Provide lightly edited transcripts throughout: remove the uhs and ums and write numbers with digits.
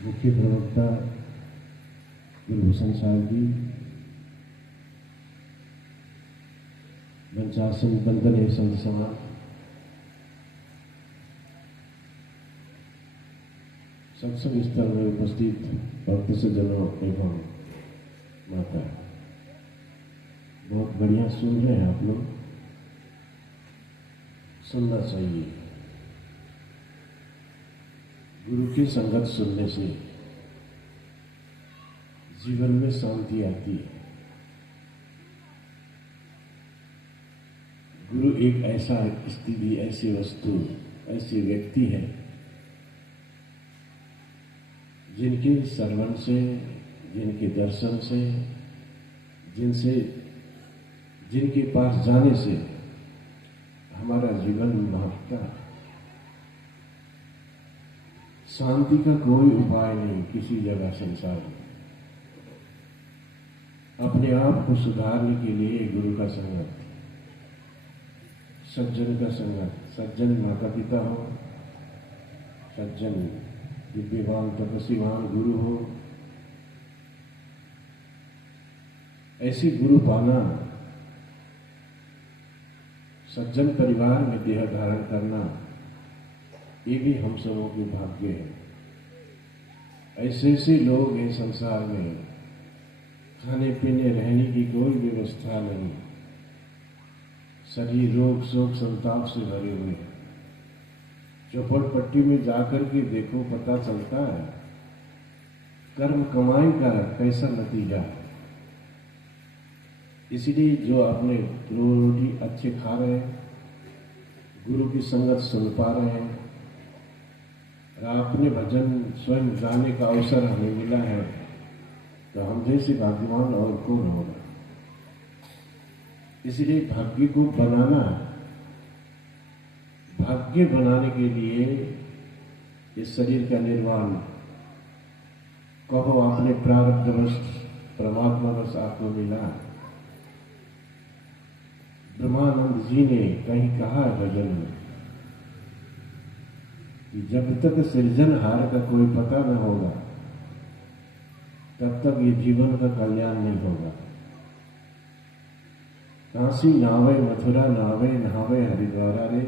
मुख्य प्रवक्ता गुरुभूषण साहब जी, मंचासन वंदनीय संत समाज, सत्संग स्थल में उपस्थित भक्त सज्जनों एवं माता, बहुत बढ़िया सुन रहे हैं आप लोग। सुनना चाहिए। गुरु की संगत सुनने से जीवन में शांति आती है। गुरु एक ऐसा स्थिति, ऐसी वस्तु, ऐसे व्यक्ति है जिनके श्रवण से, जिनके दर्शन से, जिनके पास जाने से हमारा जीवन महकता है। शांति का कोई उपाय नहीं किसी जगह संसार में। अपने आप को सुधारने के लिए गुरु का संगत, सज्जन का संगत, सज्जन माता पिता हो, सज्जन दिव्यवान तपस्वीवान गुरु हो, ऐसी गुरु पाना, सज्जन परिवार में देह धारण करना, ये भी हम सबों के भाग्य है। ऐसे ऐसे लोग हैं संसार में, खाने पीने रहने की कोई व्यवस्था नहीं, शरीर रोग शोक संताप से भरे हुए हैं। चौपड़पट्टी में जाकर के देखो, पता चलता है कर्म कमाई का कैसा नतीजा है। इसलिए जो अपने रोटी अच्छे खा रहे हैं, गुरु की संगत सुन पा रहे हैं, अपने भजन स्वयं गाने का अवसर हमें मिला है, तो हम जैसे भाग्यवान और कौन होगा। इसलिए भाग्य को बनाना, भाग्य बनाने के लिए इस शरीर का निर्माण, कहो आपने प्रारब्धवश परमात्मावश आपको मिला। ब्रह्मानंद जी ने कहीं कहा है भजन में कि जब तक सृजनहार का कोई पता न होगा, तब तक ये जीवन का कल्याण नहीं होगा। काशी नावे मथुरा नावे नहावे हरिद्वारा रे,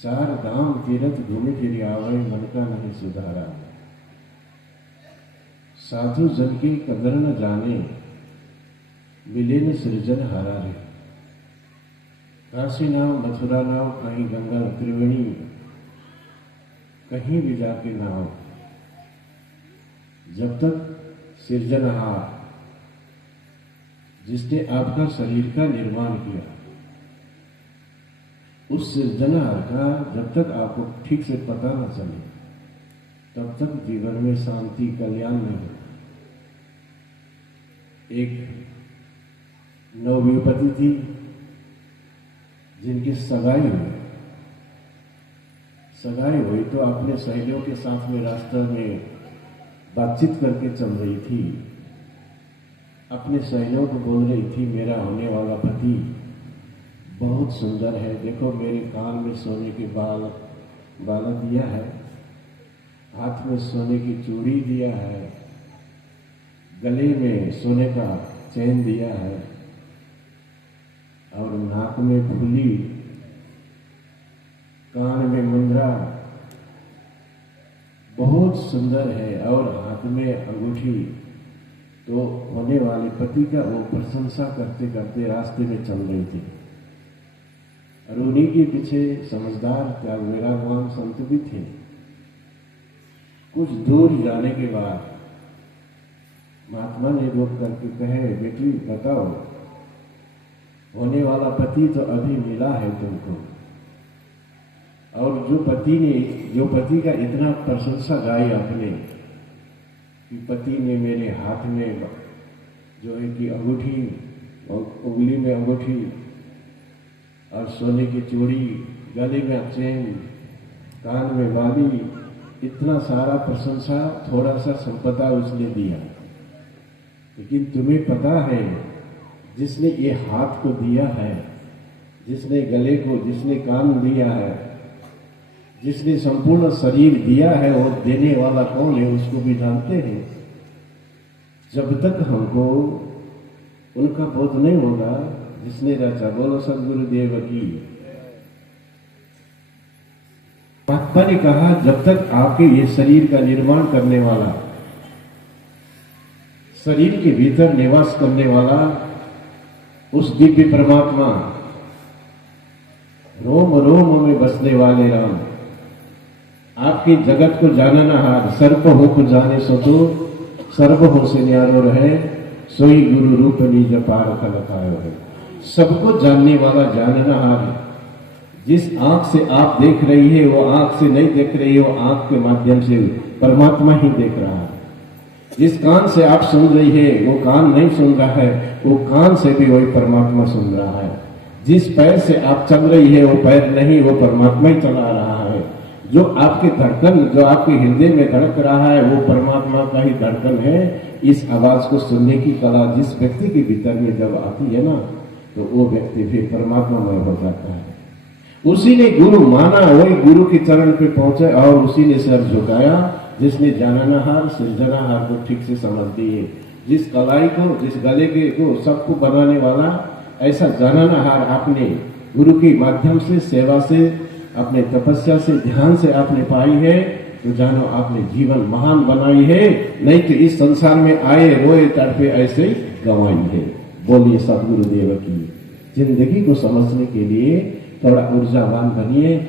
चार धाम तीरथ घूमे फिर आवे, मन का नहीं सुधारा। साधु जन की कदर न जाने, मिले न सृजनहारा रे। काशी नाव मथुरा नाव, कहीं गंगा त्रिवेणी, कहीं भी जाके ना हो, जब तक सृजनहार, जिसने आपका शरीर का निर्माण किया, उस सृजनहार का जब तक आपको ठीक से पता न चले, तब तक जीवन में शांति कल्याण नहीं होगा। एक नवयुवती थी जिनकी सगाई हुई तो अपने सहेलियों के साथ में रास्ते में बातचीत करके चल रही थी। अपने सहेलियों को बोल रही थी, मेरा होने वाला पति बहुत सुंदर है, देखो मेरे कान में सोने के बाला दिया है, हाथ में सोने की चूड़ी दिया है, गले में सोने का चैन दिया है, और नाक में फूली, कान में मुंद्रा, बहुत सुंदर है, और हाथ में अंगूठी। तो होने वाले पति का वो प्रशंसा करते करते रास्ते में चल रही थी, और उन्हीं के पीछे समझदार त्याग विरागवान संत भी थे। कुछ दूर जाने के बाद महात्मा ने रोक करके कहे, बेटी बताओ, होने वाला पति तो अभी मिला है तुमको, और जो पति का इतना प्रशंसा गाई आपने कि पति ने मेरे हाथ में जो है कि अंगूठी, और उंगली में अंगूठी और सोने की चूड़ी, गले में चैन, कान में बाली, इतना सारा प्रशंसा, थोड़ा सा संपदा उसने दिया। लेकिन तुम्हें पता है, जिसने ये हाथ को दिया है, जिसने गले को, जिसने कान दिया है, जिसने संपूर्ण शरीर दिया है और देने वाला कौन है उसको भी जानते हैं। जब तक हमको उनका बोध नहीं होगा जिसने रचा, बोलो सदगुरुदेव की। महात्मा ने कहा जब तक आपके ये शरीर का निर्माण करने वाला, शरीर के भीतर निवास करने वाला उस दिव्य परमात्मा, रोम रोम में बसने वाले राम, आपके जगत को जाननहार, सर्प हो को जाने सो तो सर्व हो से न्यारो रहे, सोई गुरु रूप निज पार कलतायो है। सबको जानने वाला, जाननहार, जिस आंख से आप देख रही है वो आंख से नहीं देख रही है, वो आंख के माध्यम से परमात्मा ही देख रहा है। जिस कान से आप सुन रही है वो कान नहीं सुन रहा है, वो कान से भी वही परमात्मा सुन रहा है। जिस पैर से आप चल रही है वो पैर नहीं, वो परमात्मा ही चला रहा है। जो आपके धड़कन, जो आपके हृदय में धड़क रहा है वो परमात्मा का ही धड़कन है। इस आवाज को सुनने की कला जिस व्यक्ति के भीतर में जब आती है ना, तो वो व्यक्ति फिर परमात्मामय हो जाता है। उसी ने गुरु माना, वही गुरु के चरण पे पहुंचे और उसी ने सर झुकाया जिसने जाननहार सृजनहार को ठीक से समझ दिए। जिस कलाई को, जिस गले के को सबको बनाने वाला, ऐसा जाननहार आपने गुरु के माध्यम से, सेवा से, अपने तपस्या से, ध्यान से आपने पाई है, तो जानो आपने जीवन महान बनाई है। नहीं तो इस संसार में आए रोए तड़पे ऐसे ही गंवाई है। बोलिए सदगुरुदेव की। जिंदगी को समझने के लिए थोड़ा ऊर्जावान बनिए।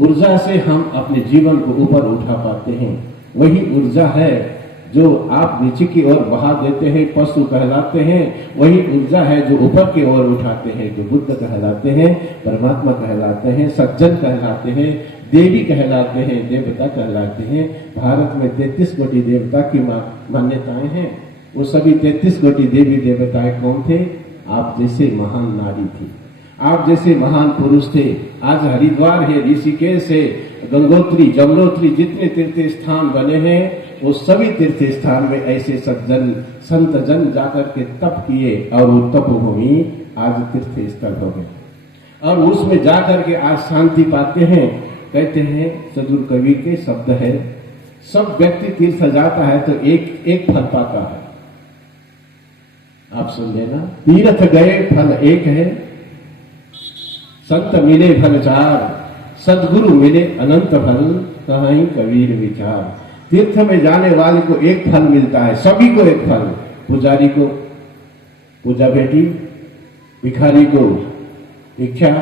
ऊर्जा से हम अपने जीवन को ऊपर उठा पाते हैं। वही ऊर्जा है जो आप नीचे की ओर बहा देते हैं, पशु कहलाते हैं। वही ऊर्जा है जो ऊपर की ओर उठाते हैं, जो बुद्ध कहलाते हैं, परमात्मा कहलाते हैं, सज्जन कहलाते हैं, देवी कहलाते हैं, देवता कहलाते हैं। भारत में 33 कोटि देवता की मान्यताएं हैं। वो सभी 33 कोटि देवी देवताएं कौन थे? आप जैसे महान नारी थी, आप जैसे महान पुरुष थे। आज हरिद्वार है, ऋषिकेश है, गंगोत्री, जमुनोत्री, जितने तीर्थ स्थान बने हैं वो सभी तीर्थ स्थान में ऐसे सज्जन संत जन जाकर के तप किए और वो तपभूमि आज तीर्थ स्थल हो गए और उसमें जाकर के आज शांति पाते हैं। कहते हैं सदगुरु कबीर के शब्द है, सब व्यक्ति तीर्थ जाता है तो एक फल पाता है। आप सुन लेना, तीर्थ गए फल एक है, संत मिले फल चार, सदगुरु मिले अनंत फल, कहीं कबीर विचार। तीर्थ में जाने वाले को एक फल मिलता है, सभी को एक फल। पुजारी को पूजा भेटी, भिखारी को भिक्षा,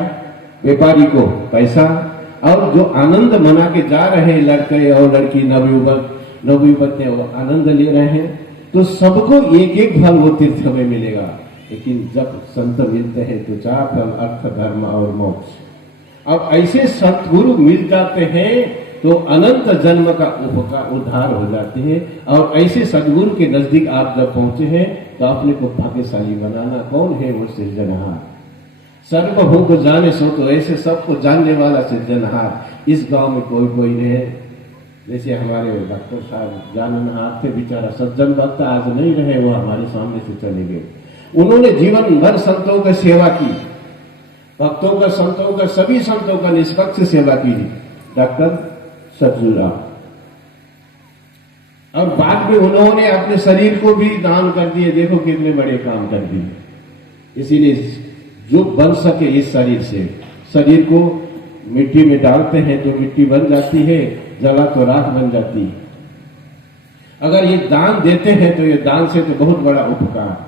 व्यापारी को पैसा, और जो आनंद मना के जा रहे हैं लड़के और लड़की, नवयुवक ने वो आनंद ले रहे हैं, तो सबको एक एक फल वो तीर्थ में मिलेगा। लेकिन जब संत मिलते हैं तो 4 फल, अर्थ, धर्म और मोक्ष। अब ऐसे सतगुरु मिल जाते हैं तो अनंत जन्म का उद्धार हो जाते हैं। और ऐसे सदगुरु के नजदीक आप जब पहुंचे हैं तो अपने को भाग्यशाली बनाना। कौन है वो? सृजनहार। सर्व हो को जाने सो तो ऐसे सबको जानने वाला सृजनहार। इस गांव में कोई नहीं है। जैसे हमारे डॉक्टर साहब जाननहार थे, बेचारा सज्जन भक्त आज नहीं रहे, वो हमारे सामने से चले गए। उन्होंने जीवन भर संतों की सेवा की, भक्तों का, संतों का, सभी संतों का निष्पक्ष सेवा की। डॉक्टर सज्जुराम। और बाद में उन्होंने अपने शरीर को भी दान कर दिए। देखो कितने बड़े काम कर दिए। इसीलिए जो बन सके इस शरीर से, शरीर को मिट्टी में डालते हैं तो मिट्टी बन जाती है, जला तो राख बन जाती है। अगर ये दान देते हैं तो ये दान से तो बहुत बड़ा उपकार।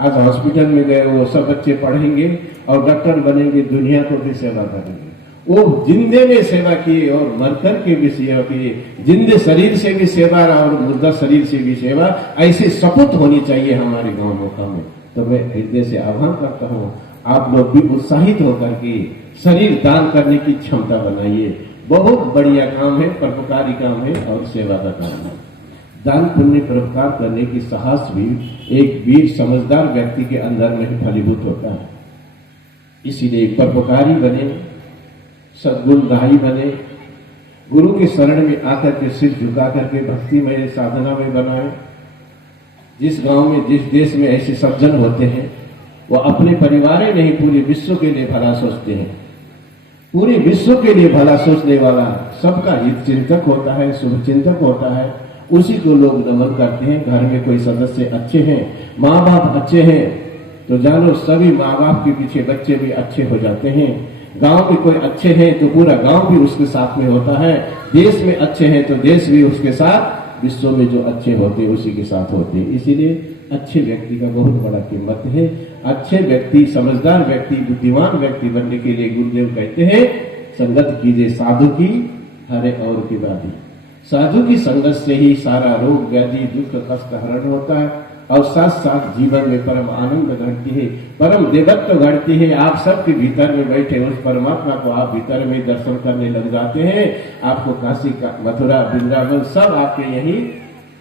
आज हॉस्पिटल में गए, वो सब बच्चे पढ़ेंगे और डॉक्टर बनेंगे, दुनिया को भी सेवा करेंगे। वो जिंदे में सेवा किए और मरकर के भी सेवा किए, जिंदे शरीर से भी सेवा और मुर्दा शरीर से भी सेवा। ऐसे सपूत होनी चाहिए हमारे गांव मोका में। तो मैं हृदय से आह्वान करता हूँ, आप लोग भी उत्साहित होकर के शरीर दान करने की क्षमता बनाइए। बहुत बढ़िया काम है, परोपकारी काम है और सेवा का काम है। दान पुण्य परोपकार करने की साहस भी एक वीर समझदार व्यक्ति के अंदर में ही फलीभूत होता है। इसीलिए परोपकारी बने, सद्गुणधारी बने, गुरु के शरण में आकर के सिर झुका करके भक्तिमय साधना में बनाए। जिस गांव में, जिस देश में ऐसे सज्जन होते हैं वो अपने परिवार ही नहीं पूरे विश्व के लिए भला सोचते हैं। पूरे विश्व के लिए भला सोचने वाला सबका हित चिंतक होता है, शुभ चिंतक होता है, उसी को लोग नमन करते हैं। घर में कोई सदस्य अच्छे हैं, माँ बाप अच्छे हैं, तो जानो सभी माँ बाप के पीछे बच्चे भी अच्छे हो जाते हैं। गांव में कोई अच्छे हैं तो पूरा गांव भी उसके साथ में होता है। देश में अच्छे हैं तो देश भी उसके साथ, विश्व में जो अच्छे होते हैं उसी के साथ होते हैं। इसीलिए अच्छे व्यक्ति का बहुत बड़ा कीमत है। अच्छे व्यक्ति, समझदार व्यक्ति, बुद्धिमान व्यक्ति बनने के लिए गुरुदेव कहते हैं, संगत कीजिए साधु की, हरे और की बाधी। साधु की संगत से ही सारा रोग व्याधि दुख कष्ट हरण होता है और साथ साथ जीवन में परम आनंद घटती है, परम देवत्व घटती है। आप सबके भीतर में बैठे उस परमात्मा को आप भीतर में दर्शन करने लग जाते हैं। आपको काशी का, मथुरा, वृंदावन सब आपके यही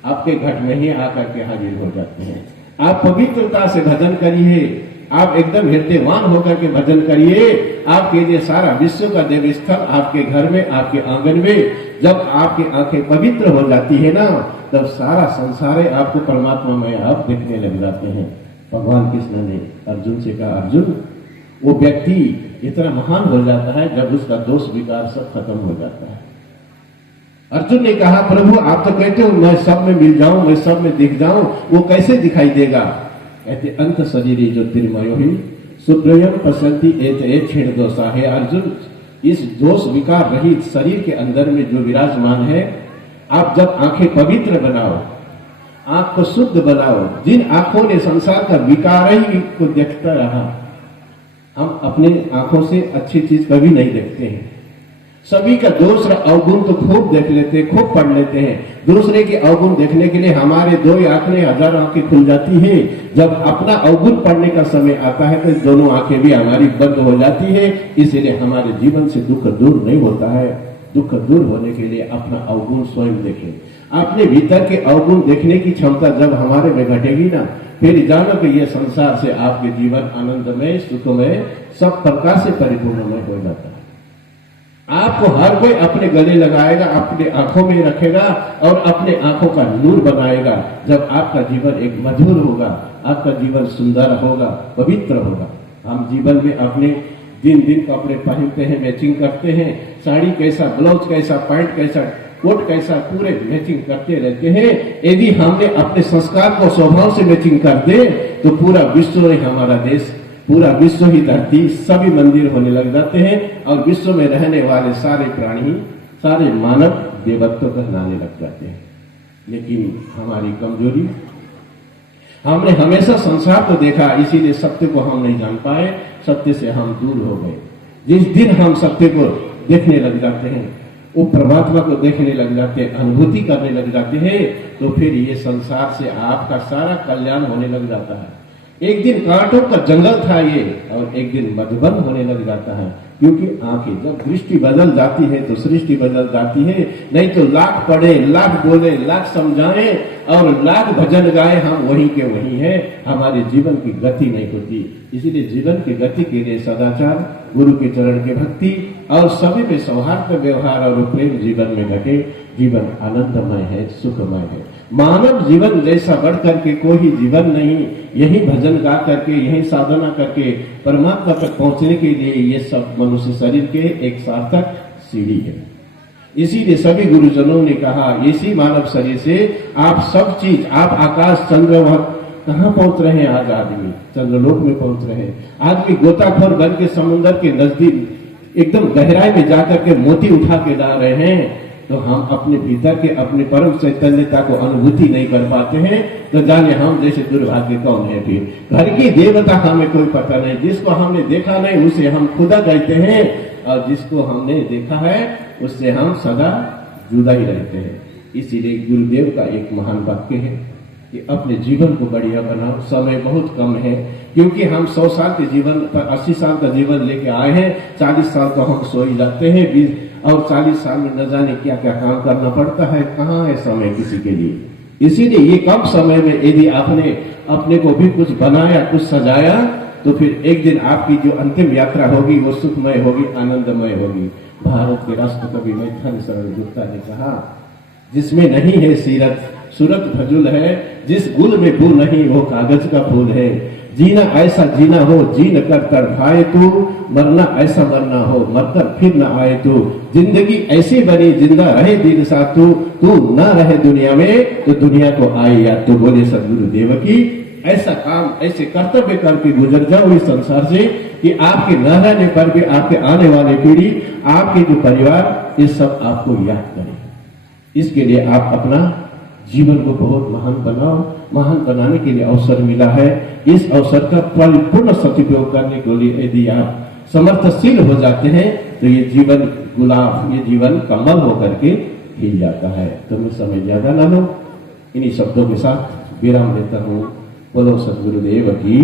आपके घट में ही आकर के हाजिर हो जाते हैं। आप पवित्रता से भजन करिए, आप एकदम हृदयवान होकर के भजन करिए। आपके लिए सारा विश्व का देव स्थल आपके घर में, आपके आंगन में, जब आपकी आंखें पवित्र हो जाती है ना, तब सारा संसार आपको परमात्मा में आप देखने लग जाते हैं। भगवान कृष्ण ने अर्जुन से कहा, अर्जुन वो व्यक्ति इतना महान हो जाता है जब उसका दोष विकार सब खत्म हो जाता है। अर्जुन ने कहा, प्रभु आप तो कहते हो मैं सब में मिल जाऊं, मैं सब में दिख जाऊं, वो कैसे दिखाई देगा? कहते अंत शरीर ज्योतिर्मयो ही सुप्रयम पसंती एत क्षीण दोषा है। अर्जुन, इस दोष विकार रहित शरीर के अंदर में जो विराजमान है, आप जब आंखें पवित्र बनाओ, आंख को शुद्ध बनाओ, जिन आंखों ने संसार का विकार ही को देखता रहा, हम अपने आंखों से अच्छी चीज कभी नहीं देखते हैं। सभी का दोष और अवगुण तो खूब देख लेते हैं, खूब पढ़ लेते हैं। दूसरे के अवगुण देखने के लिए हमारे दो आंखें, हजार आंखें खुल जाती है। जब अपना अवगुण पढ़ने का समय आता है तो दोनों आंखें भी हमारी बंद हो जाती है। इसीलिए हमारे जीवन से दुख दूर नहीं होता है। दुख दूर होने के लिए अपना अवगुण स्वयं देखें। अपने भीतर के अवगुण देखने की क्षमता जब हमारे में घटेगी ना, फिर जानो कि ये संसार से आपके जीवन आनंदमय, सुखमय, सब प्रकार से परिपूर्णमय हो जाता है। आपको हर कोई अपने गले लगाएगा, अपने आंखों में रखेगा और अपने आंखों का नूर बनाएगा। जब आपका जीवन एक मधुर होगा, आपका जीवन सुंदर होगा, पवित्र होगा। हम जीवन में अपने दिन दिन कपड़े पहनते हैं, मैचिंग करते हैं, साड़ी कैसा, ब्लाउज कैसा, पैंट कैसा, कोट कैसा, पूरे मैचिंग करते रहते हैं। यदि हमने अपने संस्कार को स्वभाव से मैचिंग कर दे तो पूरा विश्व ही हमारा देश, पूरा विश्व ही धरती, सभी मंदिर होने लग जाते हैं और विश्व में रहने वाले सारे प्राणी, सारे मानव देवत्व कहलाने लग जाते हैं। लेकिन हमारी कमजोरी, हमने हमेशा संसार को देखा, इसीलिए सत्य को हम नहीं जान पाए, सत्य से हम दूर हो गए। जिस दिन हम सत्य को देखने लग जाते हैं, वो परमात्मा को देखने लग जाते हैं, अनुभूति करने लग जाते हैं, तो फिर ये संसार से आपका सारा कल्याण होने लग जाता है। एक दिन कांटों का जंगल था ये, और एक दिन मधुबन होने लग जाता है। क्योंकि आंखें जब दृष्टि बदल जाती है तो सृष्टि बदल जाती है। नहीं तो लाख पढ़े, लाख बोले, लाख समझाएं और लाख भजन गाए, हम वहीं के वहीं हैं, हमारे जीवन की गति नहीं होती। इसीलिए जीवन की गति के लिए सदाचार, गुरु के चरण की भक्ति और सभी में सौहार्द व्यवहार और प्रेम जीवन में घटे, जीवन आनंदमय है, सुखमय है। मानव जीवन जैसा बढ़ करके कोई जीवन नहीं। यही भजन गा करके, यही साधना करके परमात्मा तक पहुंचने के लिए ये सब मनुष्य शरीर के एक सार्थक सीढ़ी है। इसीलिए सभी गुरुजनों ने कहा, इसी मानव शरीर से आप सब चीज, आप आकाश, चंद्र, वह कहाँ पहुंच रहे हैं? आज आदमी चंद्रलोक में पहुंच रहे हैं। आदमी गोताखोर बन के समुद्र के नजदीक एकदम गहराई में जाकर के मोती उठा के ला रहे हैं। तो हम अपने भीतर के अपने परम चैतन्यता को अनुभूति नहीं कर पाते हैं, तो जाने हम जैसे दुर्भाग्य कौन है। फिर घर की देवता हमें कोई पता नहीं, जिसको हमने देखा नहीं उसे हम खुदा कहते हैं, और जिसको हमने देखा है उससे हम सदा जुदा ही रहते हैं। इसीलिए गुरुदेव का एक महान वाक्य है कि अपने जीवन को बढ़िया बनाओ, समय बहुत कम है। क्योंकि हम 100 साल के जीवन पर 80 साल का जीवन लेके आए हैं, 40 साल तो हम सो ही जाते हैं, और 40 साल में न जाने क्या क्या काम करना पड़ता है। कहाँ है समय किसी के लिए? इसीलिए ये कम समय में यदि आपने अपने को भी कुछ बनाया, कुछ सजाया, तो फिर एक दिन आपकी जो अंतिम यात्रा होगी वो सुखमय होगी, आनंदमय होगी। भारत के राष्ट्र कवि मैथिली शरण गुप्ता ने कहा, जिसमें नहीं है सीरत, सूरत फजूल है, जिस गुल में फूल नहीं वो कागज का फूल है। जीना ऐसा जीना हो, जीन कर तड़फाए तू, मरना ऐसा मरना हो, मरकर फिर न आए तू। जिंदगी ऐसी बनी जिंदा रहे दिन साथ तू न रहे दुनिया में तो दुनिया को आए याद। तो बोले सदगुरु देव की ऐसा काम, ऐसे कर्तव्य करके गुजर जाओ इस संसार से कि आपके न रहने पर भी आपके आने वाले पीढ़ी, आपके जो परिवार, ये सब आपको याद करें। इसके लिए आप अपना जीवन को बहुत महान बनाओ। महान बनाने के लिए अवसर मिला है। इस अवसर का परिपूर्ण सदुपयोग करने के लिए यदि आप समर्थशील हो जाते हैं तो ये जीवन गुलाब, ये जीवन कमल होकर के खिल जाता है। तो मैं समय ज्यादा ना लो, इन्हीं शब्दों के साथ विराम देता हूँ। बोलो सदगुरुदेव की